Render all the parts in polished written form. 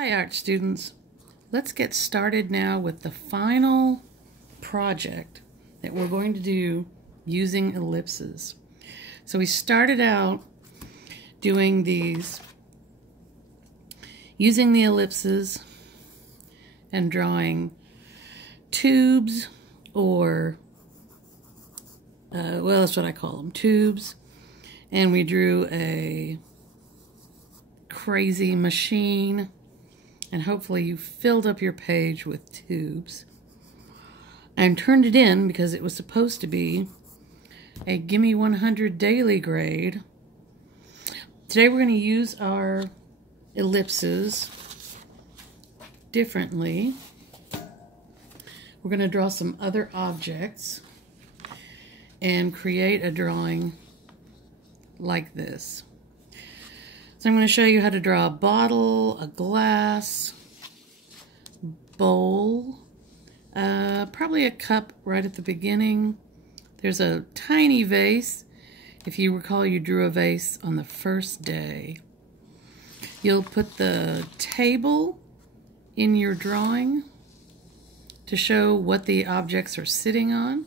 Hi art students, let's get started now with the final project that we're going to do using ellipses. So we started out doing these using the ellipses and drawing tubes or well, that's what I call them, tubes, and we drew a crazy machine. And hopefully you filled up your page with tubes and turned it in because it was supposed to be a Gimme 100 daily grade. Today we're going to use our ellipses differently. We're going to draw some other objects and create a drawing like this. So I'm going to show you how to draw a bottle, a glass, bowl, probably a cup right at the beginning. There's a tiny vase. If you recall, you drew a vase on the first day. You'll put the table in your drawing to show what the objects are sitting on.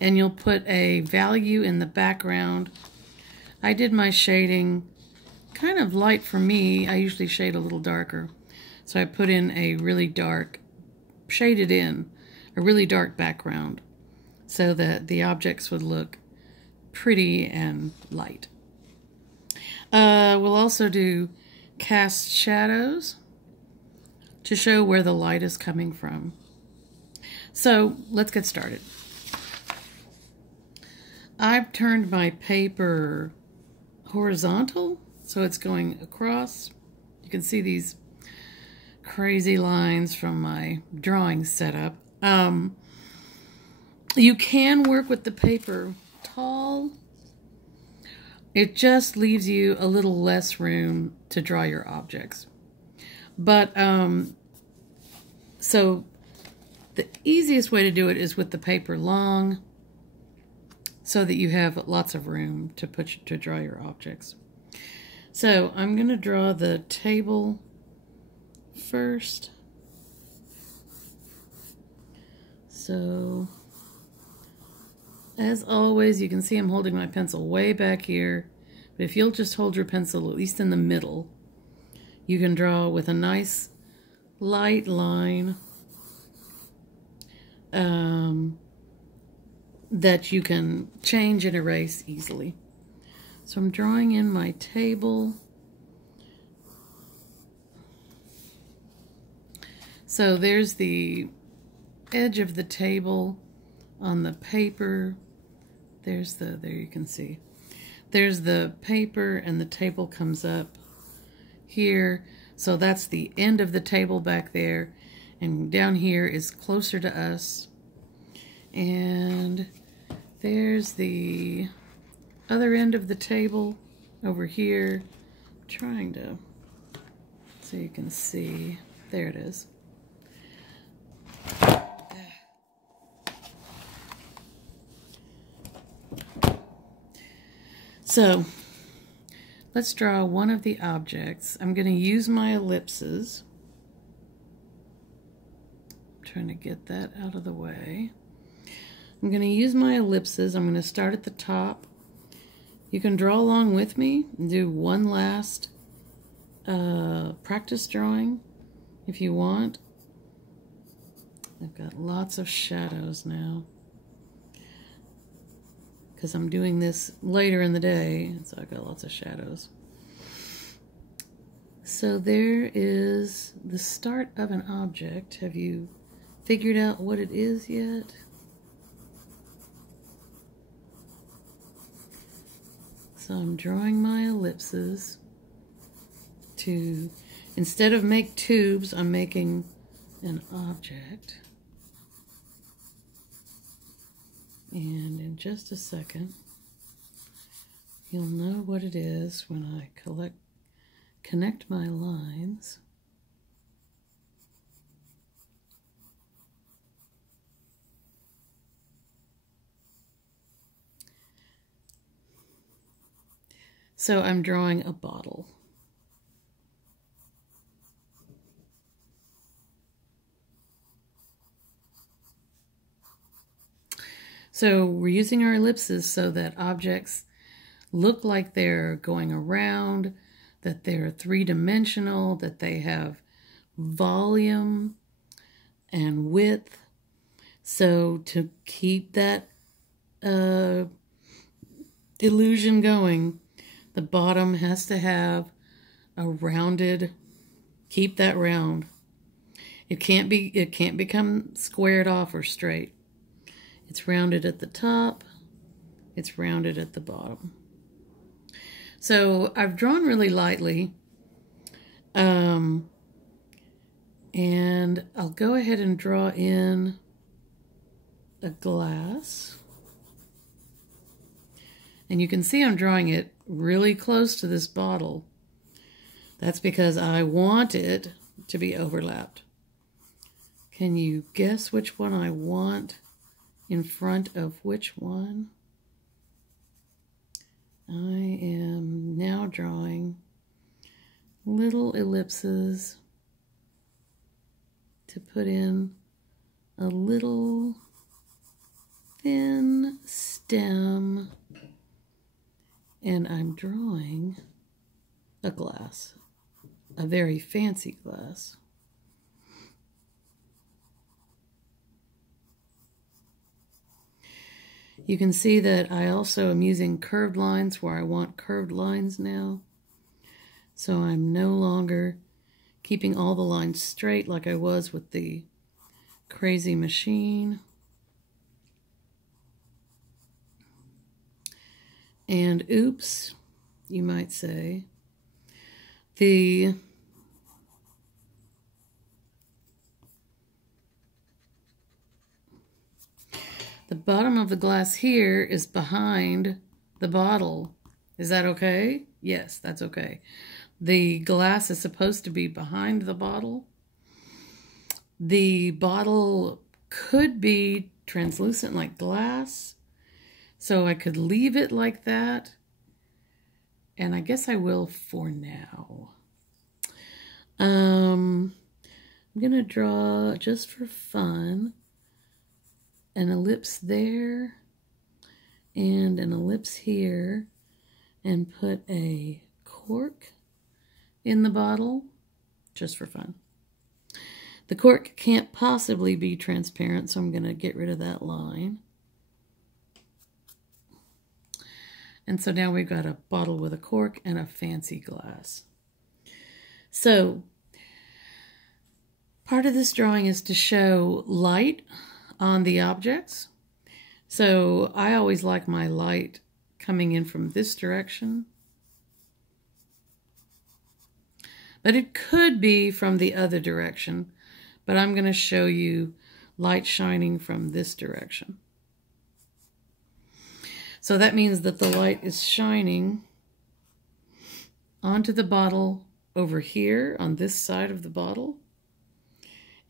And you'll put a value in the background. I did my shading kind of light for me. I usually shade a little darker. So I put in a really dark, shaded in a really dark background so that the objects would look pretty and light. We'll also do cast shadows to show where the light is coming from. So let's get started. I've turned my paper horizontal, so it's going across. You can see these crazy lines from my drawing setup. You can work with the paper tall. It just leaves you a little less room to draw your objects. But, so the easiest way to do it is with the paper long so that you have lots of room to draw your objects. So I'm going to draw the table first. So as always, you can see I'm holding my pencil way back here. But if you'll just hold your pencil at least in the middle, you can draw with a nice light line that you can change and erase easily. So I'm drawing in my table. So there's the edge of the table on the paper. There you can see. There's the paper and the table comes up here. So that's the end of the table back there. And down here is closer to us. And there's the other end of the table over here. I'm trying to so you can see. There it is. So let's draw one of the objects. I'm going to use my ellipses. I'm trying to get that out of the way. I'm going to use my ellipses. I'm going to start at the top. You can draw along with me and do one last practice drawing if you want. I've got lots of shadows now because I'm doing this later in the day, so I've got lots of shadows. So there is the start of an object. Have you figured out what it is yet? So I'm drawing my ellipses to, instead of make tubes, I'm making an object. And in just a second, you'll know what it is when I connect my lines. So I'm drawing a bottle. So we're using our ellipses so that objects look like they're going around, that they're three-dimensional, that they have volume and width. So to keep that illusion going, the bottom has to have a rounded, keep that round. It can't become squared off or straight. It's rounded at the top, it's rounded at the bottom. So I've drawn really lightly, and I'll go ahead and draw in a glass. And you can see I'm drawing it really close to this bottle. That's because I want it to be overlapped. Can you guess which one I want in front of which one? I am now drawing little ellipses to put in a little thin stem, and I'm drawing a glass, a very fancy glass. You can see that I also am using curved lines where I want curved lines now. So I'm no longer keeping all the lines straight like I was with the crazy machine. And oops, you might say, the bottom of the glass here is behind the bottle. Is that okay? Yes, that's okay. The glass is supposed to be behind the bottle. The bottle could be translucent like glass, so I could leave it like that. And I guess I will for now. I'm going to draw, just for fun, an ellipse there and an ellipse here, and put a cork in the bottle, just for fun. The cork can't possibly be transparent, so I'm going to get rid of that line. And so now we've got a bottle with a cork and a fancy glass. So part of this drawing is to show light on the objects. So I always like my light coming in from this direction. But it could be from the other direction. But I'm going to show you light shining from this direction. So that means that the light is shining onto the bottle over here on this side of the bottle.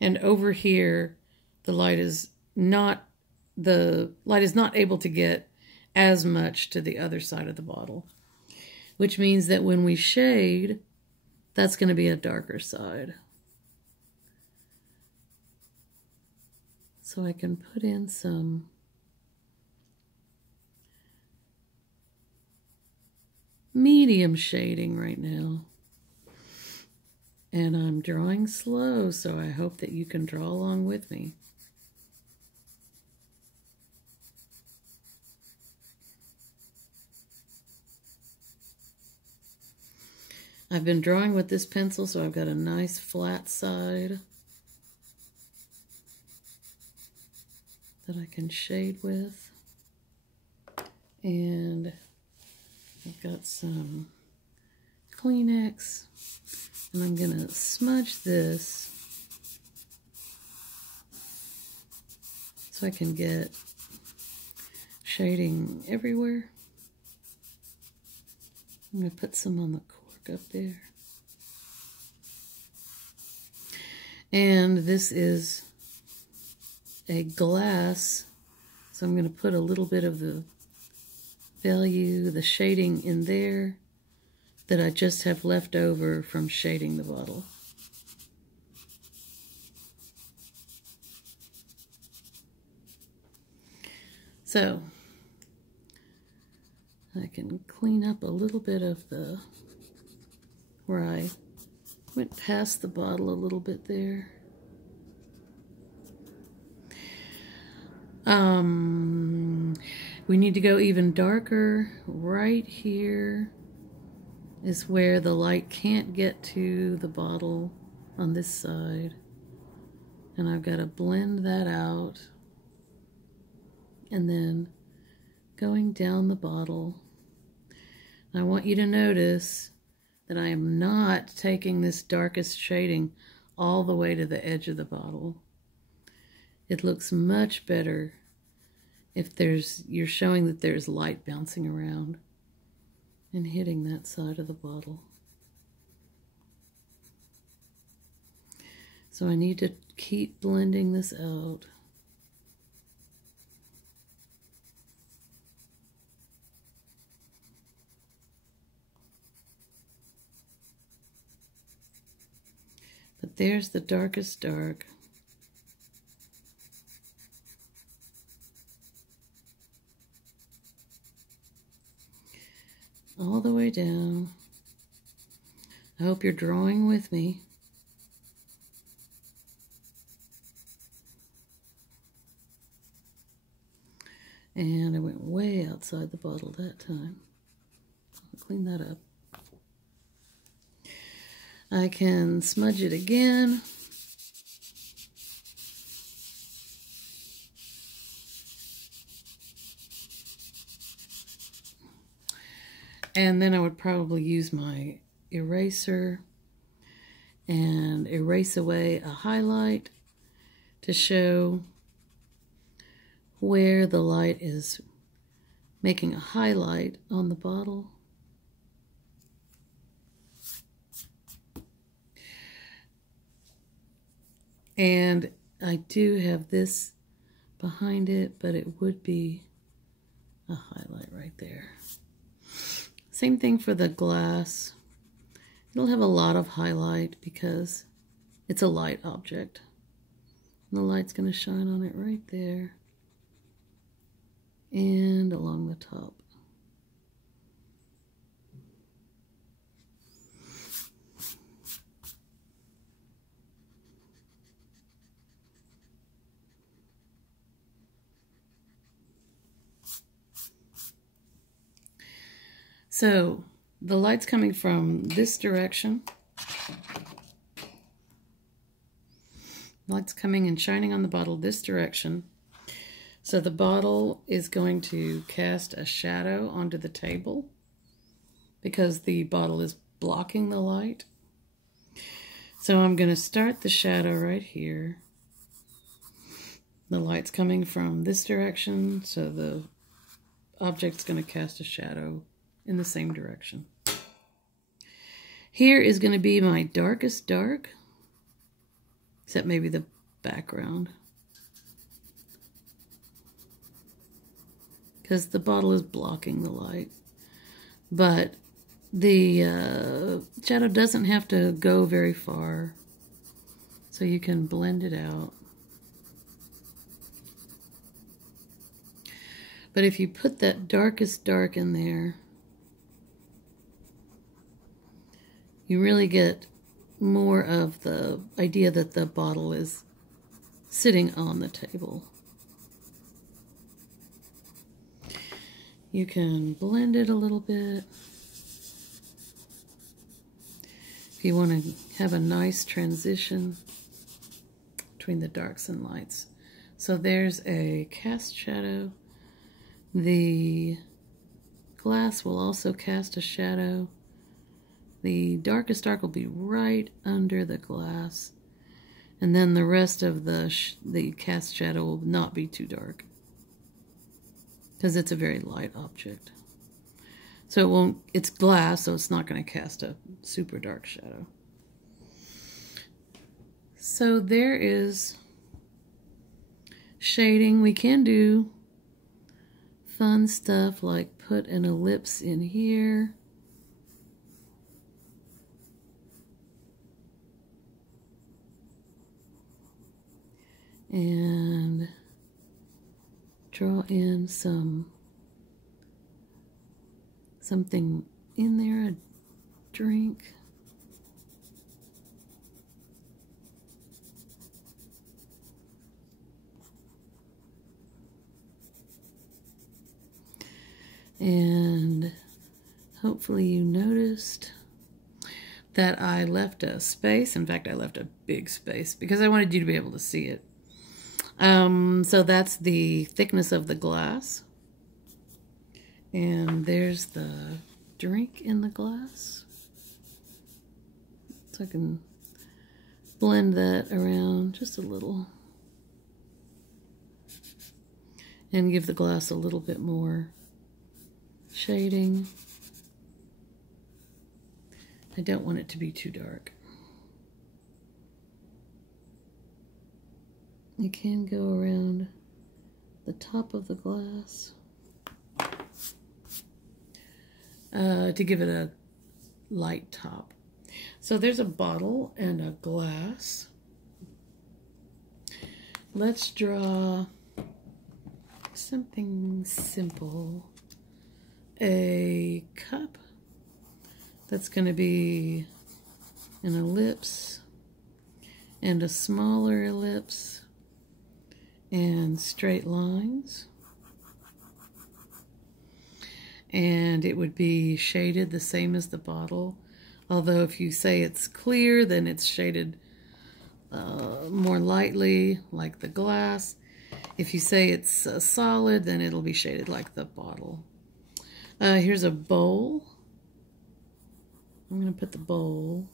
And over here, the light is not able to get as much to the other side of the bottle, which means that when we shade, that's going to be a darker side. So I can put in some medium shading right now. And I'm drawing slow, so I hope that you can draw along with me. I've been drawing with this pencil, so I've got a nice flat side that I can shade with. And I've got some Kleenex, and I'm going to smudge this so I can get shading everywhere. I'm going to put some on the cork up there. And this is a glass, so I'm going to put a little bit of the value, the shading in there that I just have left over from shading the bottle. So I can clean up a little bit of where I went past the bottle a little bit there. We need to go even darker. Right here is where the light can't get to the bottle on this side. And I've got to blend that out. And then going down the bottle. I want you to notice that I am not taking this darkest shading all the way to the edge of the bottle. It looks much better if you're showing that there's light bouncing around and hitting that side of the bottle. So I need to keep blending this out. But there's the darkest dark. All the way down. I hope you're drawing with me. And I went way outside the bottle that time. I'll clean that up. I can smudge it again. And then I would probably use my eraser and erase away a highlight to show where the light is making a highlight on the bottle. And I do have this behind it, but it would be a highlight right there. Same thing for the glass. It'll have a lot of highlight because it's a light object. And the light's going to shine on it right there and along the top. So the light's coming from this direction. Light's coming and shining on the bottle this direction. So the bottle is going to cast a shadow onto the table because the bottle is blocking the light. So I'm going to start the shadow right here. The light's coming from this direction, so the object's going to cast a shadow in the same direction. Here is going to be my darkest dark, except maybe the background, because the bottle is blocking the light. But the shadow doesn't have to go very far, so you can blend it out. But if you put that darkest dark in there, you really get more of the idea that the bottle is sitting on the table. You can blend it a little bit if you want to have a nice transition between the darks and lights. So there's a cast shadow. The glass will also cast a shadow. The darkest dark will be right under the glass, and then the rest of the cast shadow will not be too dark because it's a very light object. So it won't, it's glass, so it's not going to cast a super dark shadow. So there is shading. We can do fun stuff like put an ellipse in here. And draw in something in there, a drink. And hopefully you noticed that I left a space. In fact, I left a big space because I wanted you to be able to see it. So that's the thickness of the glass. And there's the drink in the glass. So I can blend that around just a little and give the glass a little bit more shading. I don't want it to be too dark. You can go around the top of the glass to give it a light top. So there's a bottle and a glass. Let's draw something simple. A cup that's going to be an ellipse and a smaller ellipse and straight lines. And it would be shaded the same as the bottle. Although if you say it's clear, then it's shaded more lightly like the glass. If you say it's solid, then it'll be shaded like the bottle. Here's a bowl. I'm going to put the bowl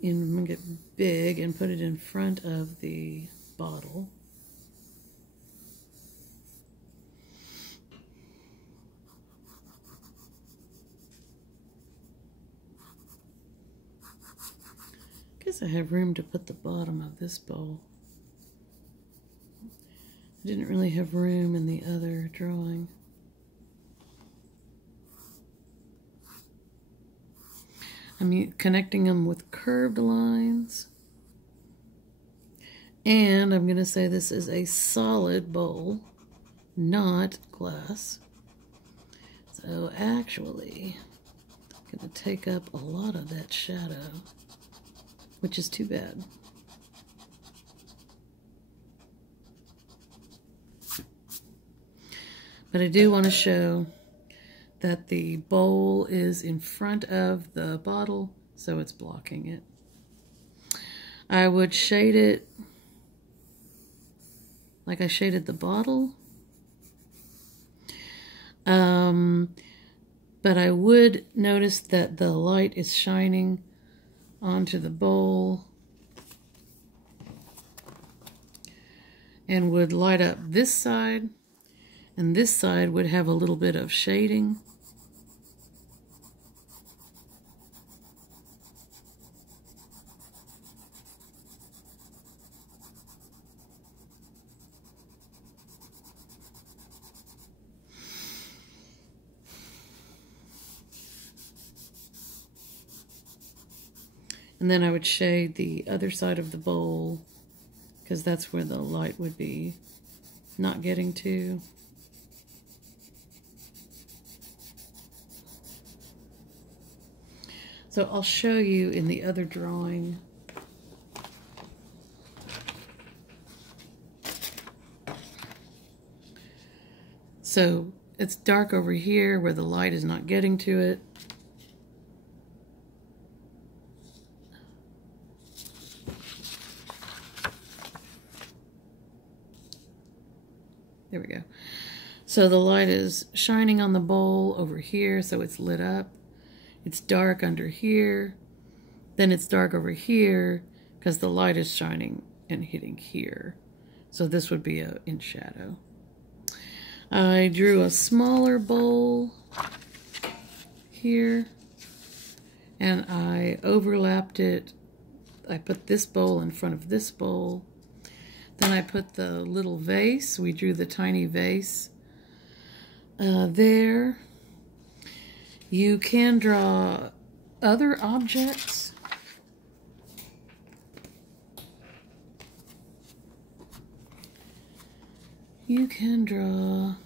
in, I'm going to get big and put it in front of the bottle. Guess I have room to put the bottom of this bowl. I didn't really have room in the other drawing. I'm connecting them with curved lines. And I'm going to say this is a solid bowl, not glass. So actually, I'm going to take up a lot of that shadow, which is too bad. But I do want to show that the bowl is in front of the bottle, so it's blocking it. I would shade it like I shaded the bottle. But I would notice that the light is shining onto the bowl and would light up this side, and this side would have a little bit of shading. And then I would shade the other side of the bowl because that's where the light would be not getting to. So I'll show you in the other drawing. So it's dark over here where the light is not getting to it. There we go. So the light is shining on the bowl over here, so it's lit up. It's dark under here. Then it's dark over here because the light is shining and hitting here. So this would be in shadow. I drew a smaller bowl here and I overlapped it. I put this bowl in front of this bowl. Then I put the little vase. We drew the tiny vase there. You can draw other objects. You can draw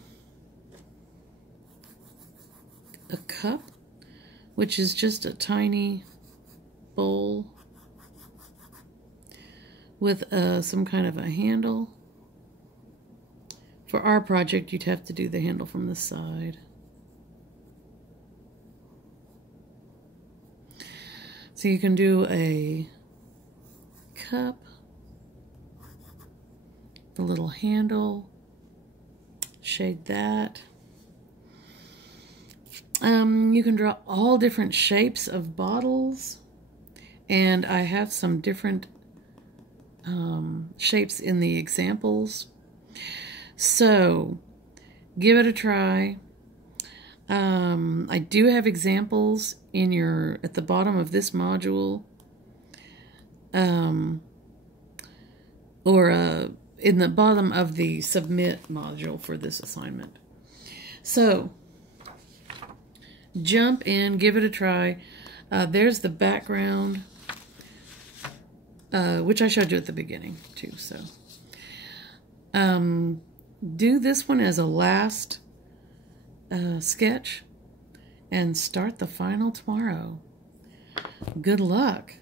a cup, which is just a tiny bowl with some kind of a handle. For our project, you'd have to do the handle from the side. So you can do a cup, the little handle, shade that. You can draw all different shapes of bottles, and I have some different shapes in the examples. So give it a try. I do have examples in at the bottom of this module, or in the bottom of the submit module for this assignment. So jump in, give it a try. There's the background, which I showed you at the beginning too. So do this one as a last sketch and start the final tomorrow. Good luck.